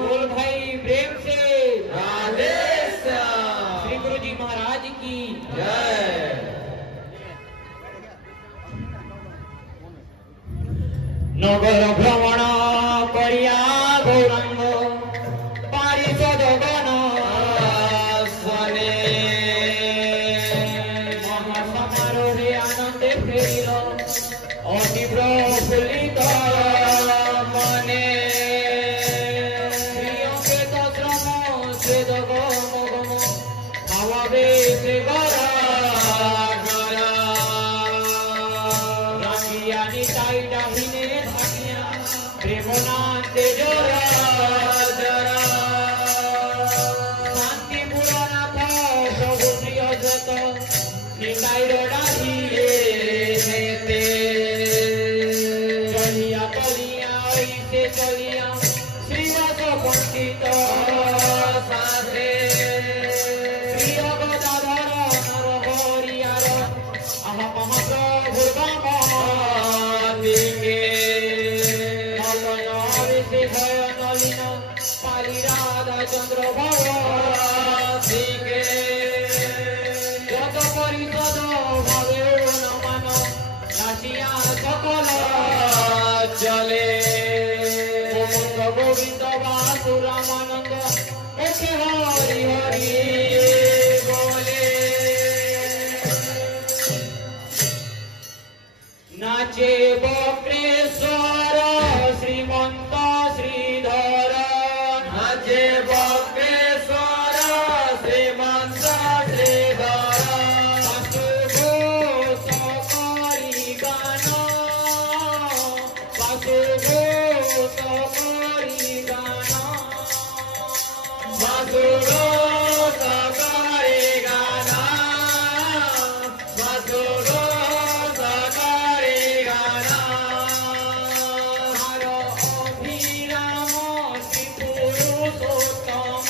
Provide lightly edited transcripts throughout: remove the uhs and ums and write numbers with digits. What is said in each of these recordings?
बोल भाई प्रेम से राधे श्याम। श्री गुरु जी महाराज की जय। नगर भ्रमण करिया गौरांग पारिषद गण स्वने महासमारोहे आनंदे फेरिल अतीव्र फुल्लित मने श्रेत श्रम स्वेद गम गम भावे से राखिया निताई डाहिने भागिया प्रेमनाते जरा जरा शांति पुरनाथ प्रभु प्रिय जत निताई डाहिए हेते चलिया चलिया ऐसे चलिया श्रीवास पंडित साधे प्रिय गदाधर नर हरियार अहम प्रभु दिगे से भय नलिन पाली राधा चंद्र दिगे যত পরিষদ ভাবে ন মান রাশিয়া সকল चले গোবিন্দ গোবিন্দ বাসু রামানন্দ মুখে হরি হরি बोले নাচে বক্রেশ্বর শ্রীমন্ত শ্রীধর नाचे बक्रेश्वर श्रीमंत श्रीधर বাসু ঘোষ করি গান বাসু ঘোষ করি গান मधुरो सकारे गाना मधुरो सकारे गाना हर अभिराम श्री पुरुषोत्तम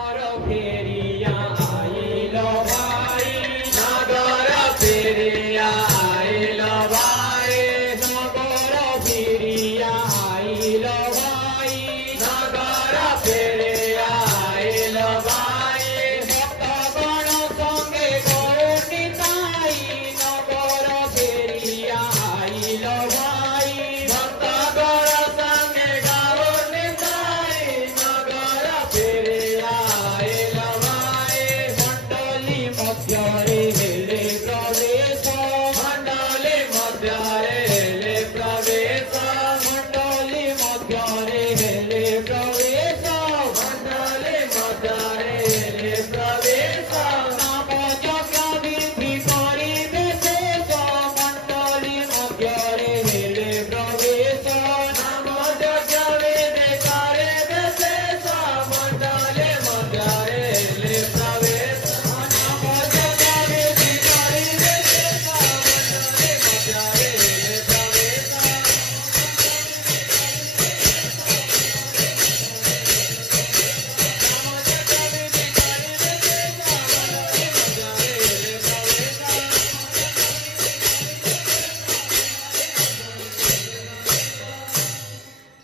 নগর ফেরিয়া আইল ভাই নগর ফিরিয়া আইল ভাই নগর ফেরিয়া আইল ভাই নগর ফিরিয়া আইল ভাই ভক্তগণ সঙ্গে গৌরনিতাই নগর ফেরিয়া আইল ভাই ভক্তগণ সঙ্গে গৌরনিতাই নগর ফিরিয়া আইল ভাই মণ্ডলী মধ্যরে হেলে প্রবেশ মণ্ডলী মধ্যরে হেলে প্রবেশ মণ্ডলী মধ্যরে হেলে প্রবেশ মণ্ডলী মধ্যরে হেলে প্রবেশ নাম যজ্ঞ বৃদ্ধি করিবে শেষ মণ্ডলী মধ্যরে হেলে প্রবেশ নাম যজ্ঞ বিধি করে বিশেষ মণ্ডলী মধ্যরে হেলে প্রবেশ নাম যজ্ঞ বৃদ্ধি করিবে শেষ মণ্ডলী মধ্যরে হেলে প্রবেশ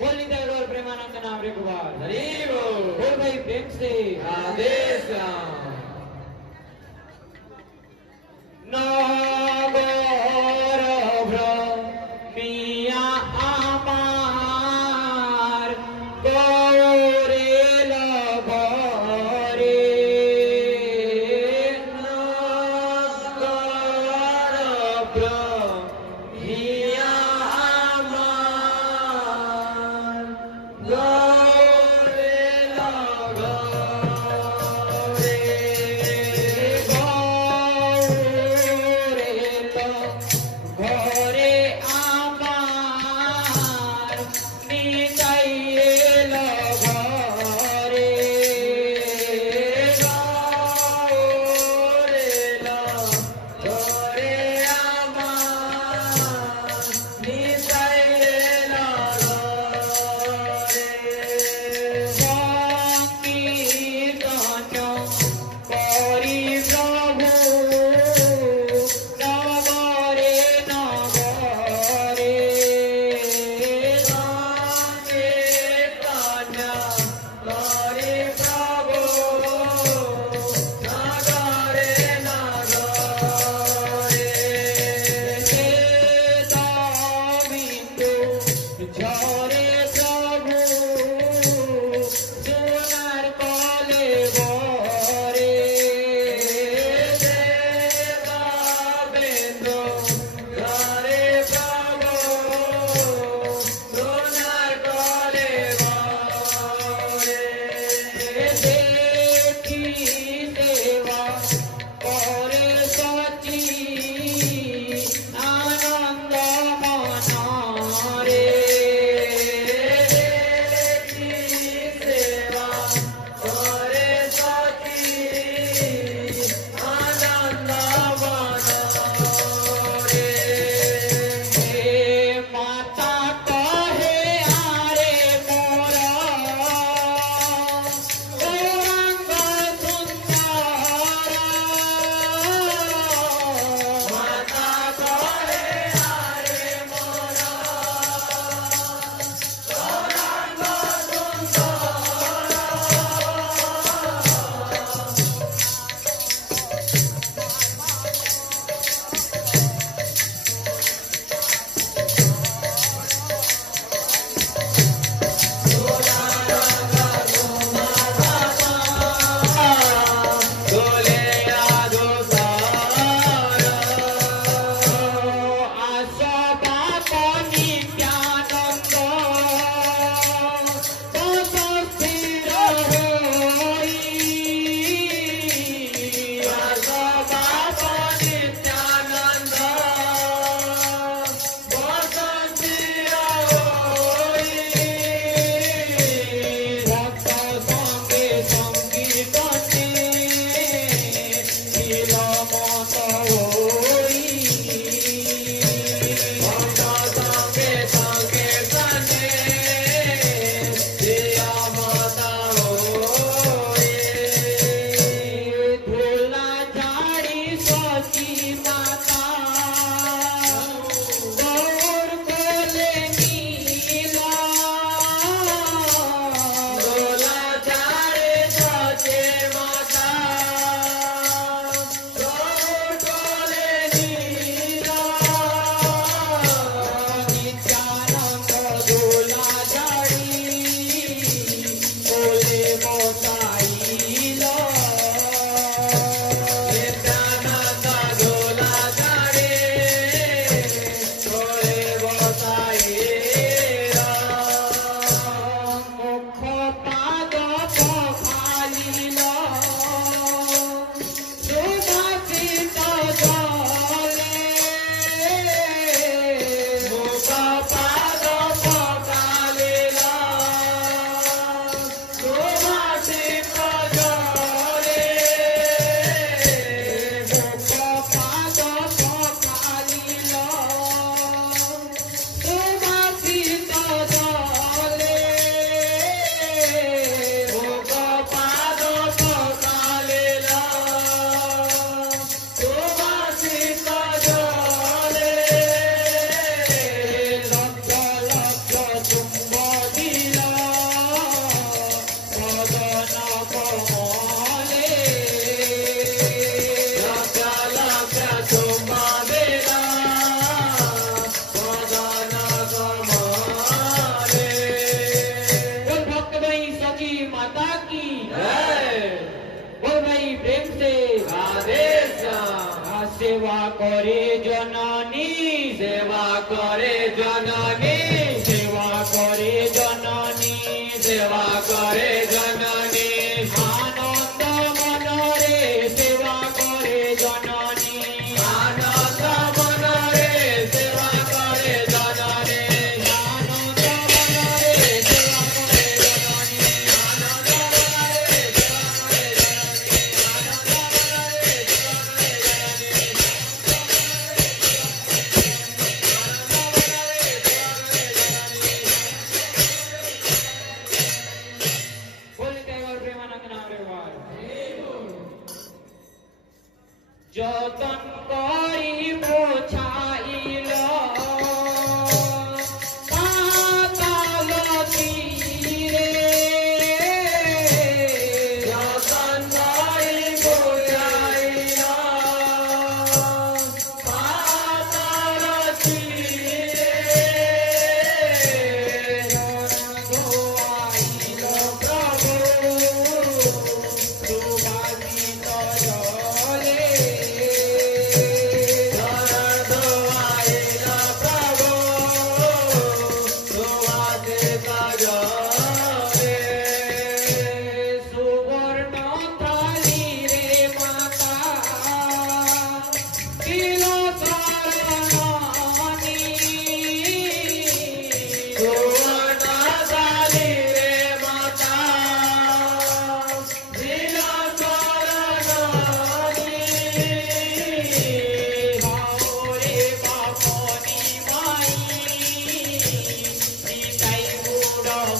बोली दे गौर प्रेमानंद नाम रे कुमार हरि बोल बोल भाई प्रेम से आदेश নগর ভ্রমিয়া আমার গৌরে লগরে নগর ব্রহ্মিয়া আমার গৌরে লগরে सेवा करे जननी सेवा करे जननी सेवा करे जननी सेवा करे जननी आनंद मनरे सेवा करे जननी आनंद मनरे सेवा करे जननी आनंद मनरे सेवा करे जननी आनंद मनरे सेवा करे बोलते और प्रेमानंद नाम रे बाल যতন করি বোঝাইল পাতাল তীরে যতন করি বোঝাইল পাতাল তীরে ধোয়াইল প্রভু সুবাসিত জলে সুবর্ণ থালি রে মাতা কিল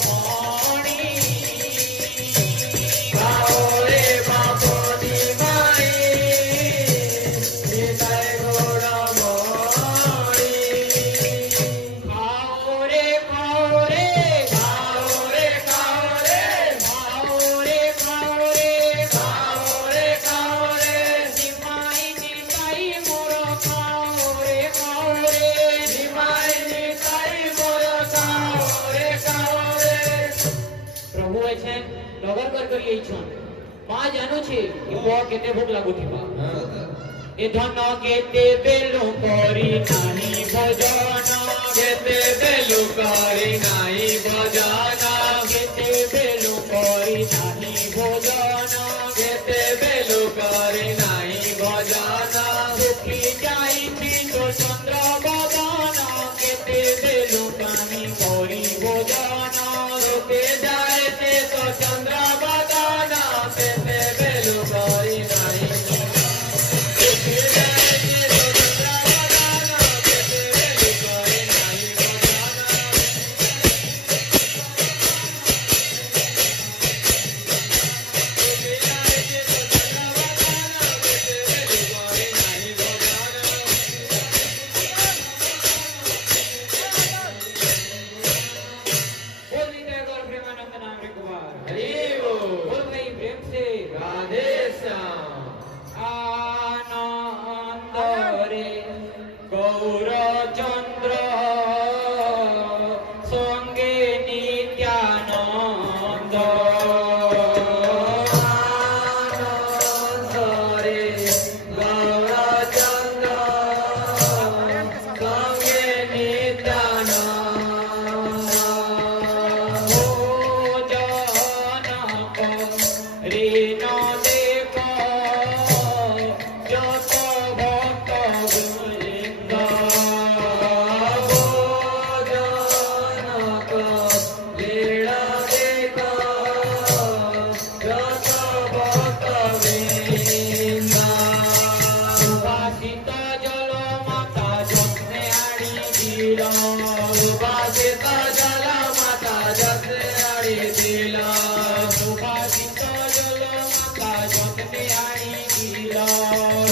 শরণী বাউরে বাপনি মাই নিতাই গুড়মণি খাওরে খাওরে খাওরে খাওরে নিমাই নিতাই মোর খাওরে খাওরে પ્રભુ હોય છે લગર કર કરી છન માં જાણું છે કે બો કેતે ભૂખ લાગુ થીબા એ ધન કેતે બેલો કરી નાહી ભજન केते बेलु करी नाही भजन કેતે બેલો કરી નાહી ભજન केते बेलु करी नाही भजन સુખી જાય તો ચંદ્ર બદન કેતે બેલો કાની કરી ભજન के जाए ते तो चंद्र बदन केते बेलु करी नाही के जाए ते तो चंद्र बदन केते बेलु करी नाही भजन बोल दीजिए अगर प्रेमानंद नाम रे कुमार हरि बोल बोल भाई प्रेम से राधे श्याम आनंद रे गौर चंद्र संगे नित्यानंद आनंद रे गौरचंद्र संगे नित्यानंद भोजन ऋण देख যত ভক্ত বৃন্দ সুবাসিত জল মাতা যত্নে আড়ি দিল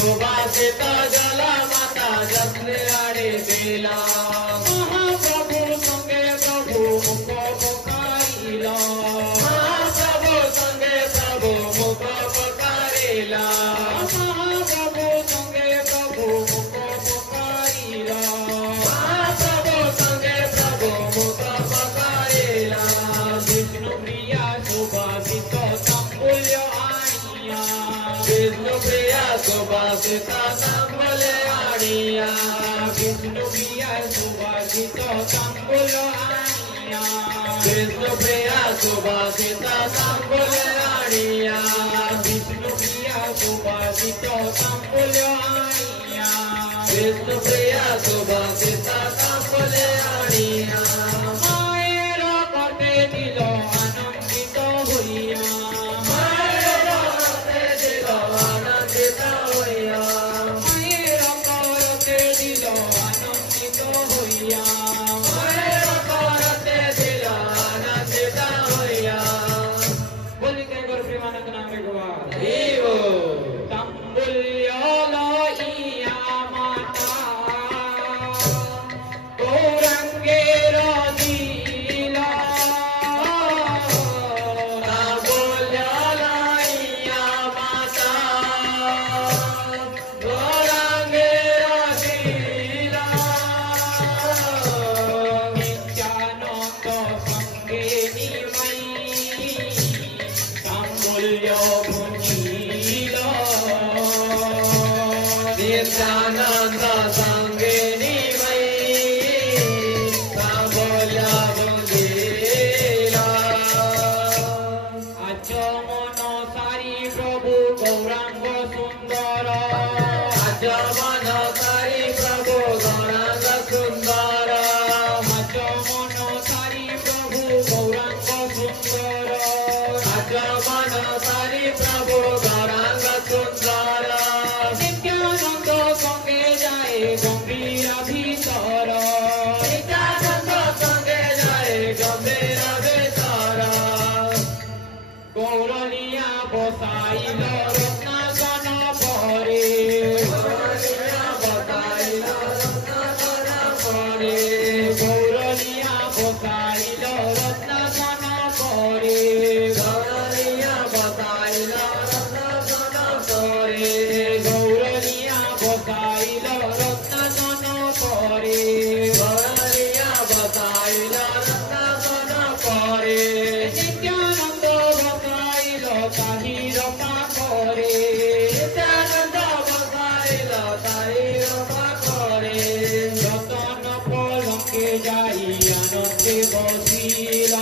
সুবাসিত জল মাতা যত্নে আড়ি দিল মহাপ্রভু সঙ্গে প্রভু মুখ পকাইল মহাপ্রভু সঙ্গে প্রভু মুখ পকারিলা মহাপ্রভু সঙ্গে প্রভু মুখ পকাইল মহাপ্রভু সঙ্গে প্রভু মুখ পকারিলা বিষ্ণু প্রিয়া সুবাসিত তাম্বুল্য আনিয়া বিষ্ণু প্রিয়া सुभाषिता तांबूल आणिया विष्णुप्रिया सुभाषित तांबूल आणिया विष्णुप्रिया सुभाषिता तांबूल आणिया विष्णुप्रिया सुभाषित तांबूल आणिया विष्णुप्रिया सुभाषिता तांबूल आणिया मायेर करते दिल आनंदित हইয়া मायेर करते दिल आनंदित हইয়া मायेर करते दिल आनंदित हইয়া मायेर करते दिल आनंदित हইয়া बोली काय कर प्रेमानंद नाम भगवा देव तांबूल्य लइया माता गौरांगेर दिला तांबूल लइया माता गौरांगेर दिला नित्यानंद संगे निमई तांबूल्य भुंजिला नित्यानंद संगे निमई तांबूल भुंजिला आचमन सारी प्रभु गौरांग सुंदर आचमन सारी प्रभु गौरांग सुंदर आचमन सारी प्रभु गौरांग सुंदर आचमन सारी प्रभु गौरांग सुंदर नित्यानंद संगे जाए गंभीर भीतर नित्यानंद संगे जाए गंभीर भीतर गौरलिया बसाइल रत्नासन परे गौरलिया बताइल रत्नाकर परे गौरलिया बसाइल रत्नासन परे गौरलिया बताइल रत्नाकर परे गौरलिया बसाइल रत्नासन परे गौरलिया बताइल रत्नाकर परे नित्यानंद बसाइल ताहिर पाखरे नित्यानंद बताइल ताहिर पाखरे रतन पलंके जाई आनंदे बसिल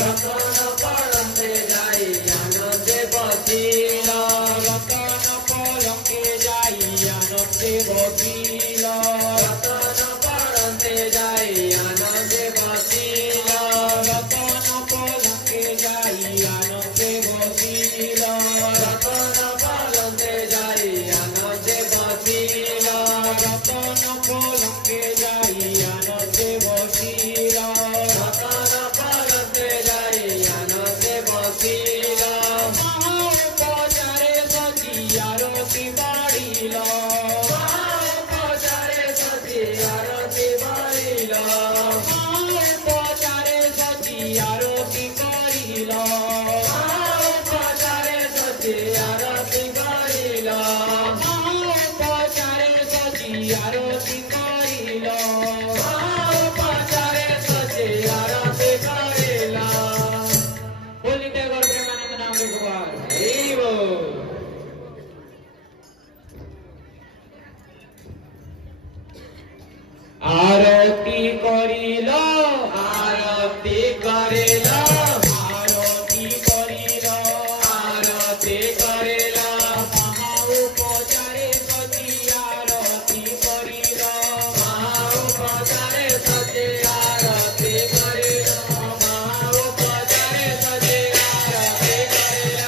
रतन पलंके जाई आनंदे बसिल रतन पलंके जाई आनंदे बसिल रतन पलंके जाई आनंदे बसिल रतन पलंके जाई आनंदे बसिल रतन पलंके जाई आनंदे बसिल रतन पलंके जाई आनंदे बसिल रतन पलंके जाई आनंदे बसिल महाउपचारे सचियारती बाड़िल महाउपचारे सती आरती बारिल महाउपचारे सचियारती करिल महाउपचारे सती आरती बारिल महाउपचारे सचियारती करिल महाउपचारे सती आरती बारिल बोलिते गौर प्रेमानंद नाम भगवान देव आरती करिल आरती करिल आरती करिल आरती करिल महाउपचारे सचियारती करिल महाउपचारे सती आरती करिल महाउपचारे सती आरती करिल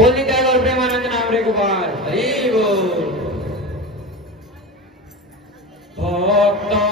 बोलनी त्याग और प्रेमानंद नाम रे गोपाल हरि बोल भक्त